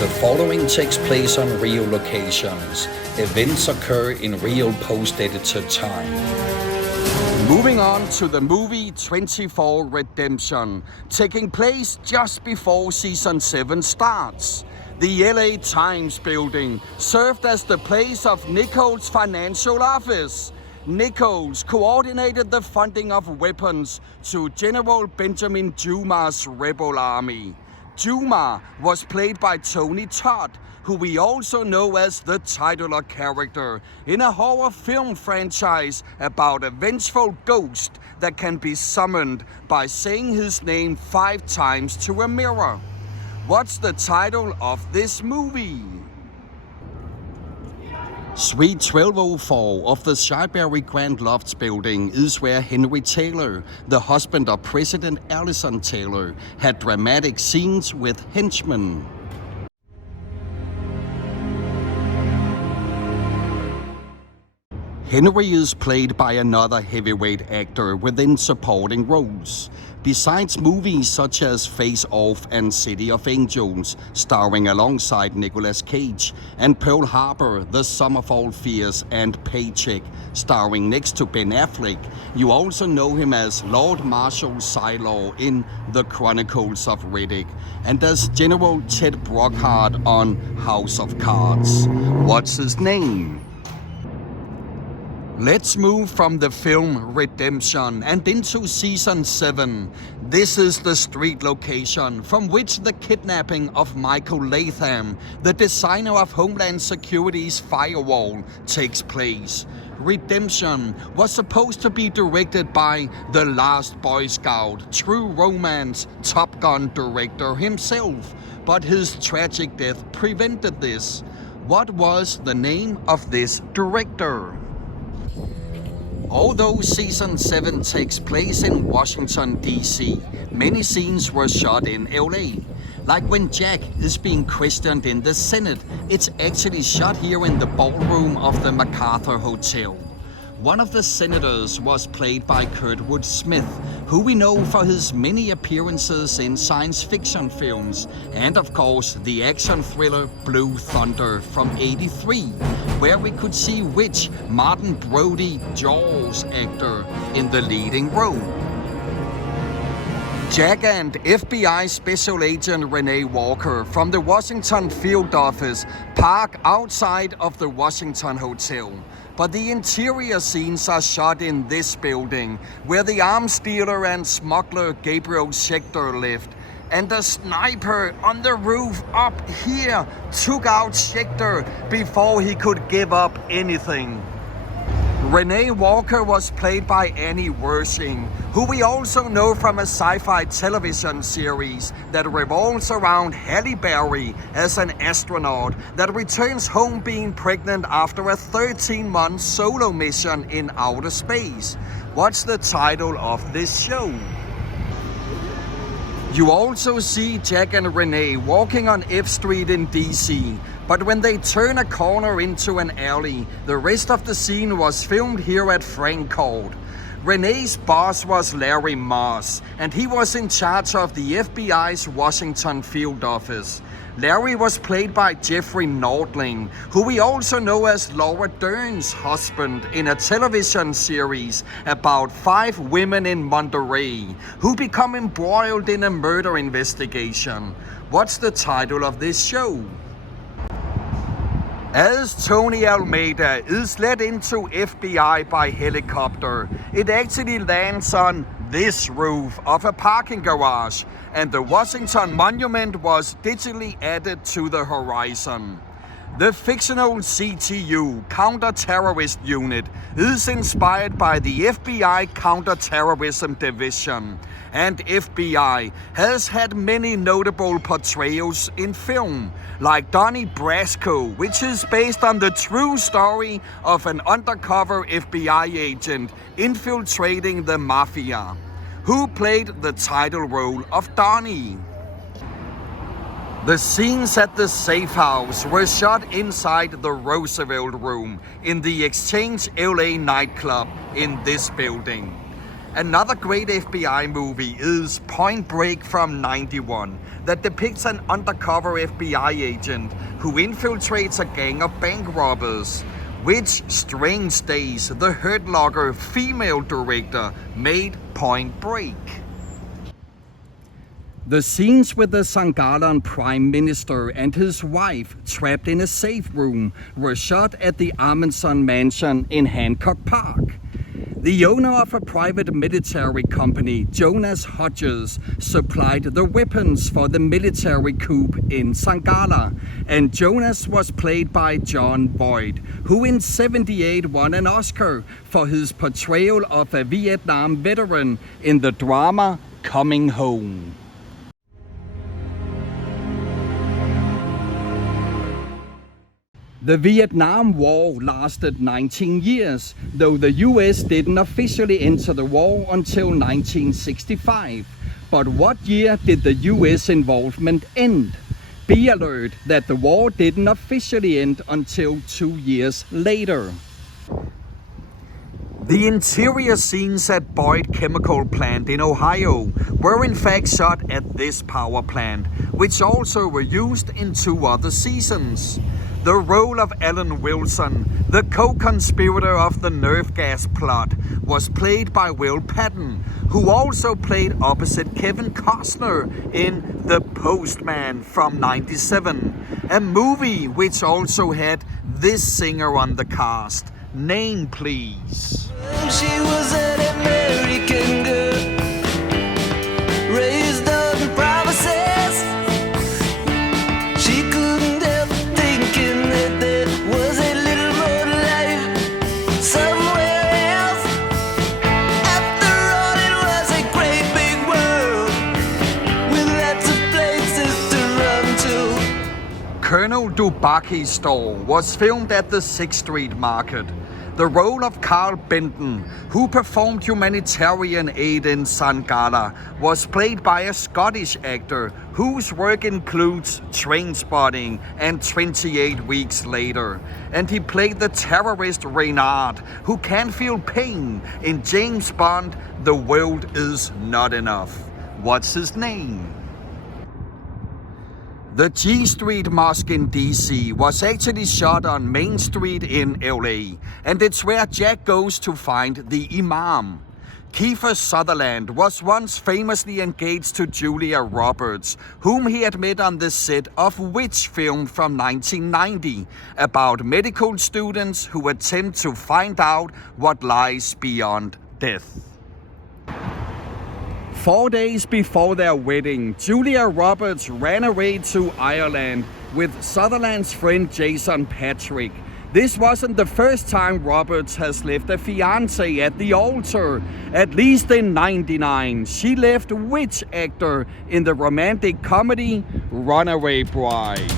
The following takes place on real locations. Events occur in real post-edited time. Moving on to the movie 24 Redemption, taking place just before season 7 starts. The LA Times building served as the place of Nichols' financial office. Nichols coordinated the funding of weapons to General Benjamin Dumas' rebel army. Dumas was played by Tony Todd, who we also know as the titular character in a horror film franchise about a vengeful ghost that can be summoned by saying his name 5 times to a mirror. What's the title of this movie? Suite 1204 of the Shyberry Grand Lofts building is where Henry Taylor, the husband of President Allison Taylor, had dramatic scenes with henchmen. Henry is played by another heavyweight actor within supporting roles. Besides movies such as Face Off and City of Angels, starring alongside Nicolas Cage, and Pearl Harbor, The Sum of All Fears, and Paycheck, starring next to Ben Affleck, you also know him as Lord Marshal Sylar in The Chronicles of Riddick, and as General Ted Brockhart on House of Cards. What's his name? Let's move from the film Redemption and into season 7. This is the street location from which the kidnapping of Michael Latham, the designer of Homeland Security's firewall, takes place. Redemption was supposed to be directed by the last Boy Scout, True Romance, Top Gun director himself, but his tragic death prevented this. What was the name of this director? Although season 7 takes place in Washington, D.C., many scenes were shot in LA. Like when Jack is being questioned in the Senate, it's actually shot here in the ballroom of the MacArthur Hotel. One of the senators was played by Kurtwood Smith, who we know for his many appearances in science fiction films, and of course the action thriller Blue Thunder from '83, where we could see which Martin Brody, Jaws actor, in the leading role. Jack and FBI Special Agent Renee Walker from the Washington field office park outside of the Washington Hotel. But the interior scenes are shot in this building, where the arms dealer and smuggler Gabriel Schechter lived. And the sniper on the roof up here took out Schechter before he could give up anything. Renee Walker was played by Annie Wersching, who we also know from a sci-fi television series that revolves around Halle Berry as an astronaut that returns home being pregnant after a 13-month solo mission in outer space. What's the title of this show? You also see Jack and Renee walking on F Street in DC, but when they turn a corner into an alley, the rest of the scene was filmed here at Frank Court. Renee's boss was Larry Moss, and he was in charge of the FBI's Washington field office. Larry was played by Jeffrey Nordling, who we also know as Laura Dern's husband in a television series about 5 women in Monterey who become embroiled in a murder investigation. What's the title of this show? As Tony Almeida is led into FBI by helicopter, it actually lands on this roof of a parking garage, and the Washington Monument was digitally added to the horizon. The fictional CTU, Counter-Terrorist Unit, is inspired by the FBI Counter-Terrorism Division, and FBI has had many notable portrayals in film, like Donnie Brasco, which is based on the true story of an undercover FBI agent infiltrating the mafia. Who played the title role of Donnie? The scenes at the safe house were shot inside the Roosevelt Room in the Exchange LA nightclub in this building. Another great FBI movie is Point Break from '91 that depicts an undercover FBI agent who infiltrates a gang of bank robbers. Which strange days the Hurt Locker female director made Point Break. The scenes with the Sangalan Prime Minister and his wife trapped in a safe room were shot at the Amundsen Mansion in Hancock Park. The owner of a private military company, Jonas Hodges, supplied the weapons for the military coup in Sangala, and Jonas was played by Jon Voight, who in '78 won an Oscar for his portrayal of a Vietnam veteran in the drama Coming Home. The Vietnam War lasted 19 years, though the US didn't officially enter the war until 1965. But what year did the US involvement end? Be alert that the war didn't officially end until 2 years later. The interior scenes at Boyd Chemical Plant in Ohio were in fact shot at this power plant, which also were used in 2 other seasons. The role of Alan Wilson, the co-conspirator of the nerve gas plot, was played by Will Patton, who also played opposite Kevin Costner in The Postman from '97, a movie which also had this singer on the cast. Name, please. She was an American girl, raised on promises. She couldn't help thinking that there was a little more life somewhere else. After all, it was a great big world with lots of places to run to. Colonel Dubaki's store was filmed at the 6th Street Market. The role of Carl Benton, who performed humanitarian aid in Sangala, was played by a Scottish actor whose work includes Trainspotting and 28 Weeks Later. And he played the terrorist Reynard, who can feel pain in James Bond, The World Is Not Enough. What's his name? The G Street Mosque in DC was actually shot on Main Street in LA, and it's where Jack goes to find the Imam. Kiefer Sutherland was once famously engaged to Julia Roberts, whom he had met on the set of which film from 1990, about medical students who attempt to find out what lies beyond death. 4 days before their wedding, Julia Roberts ran away to Ireland with Sutherland's friend Jason Patrick. This wasn't the first time Roberts has left a fiancé at the altar. At least in '99, she left which actor in the romantic comedy Runaway Bride?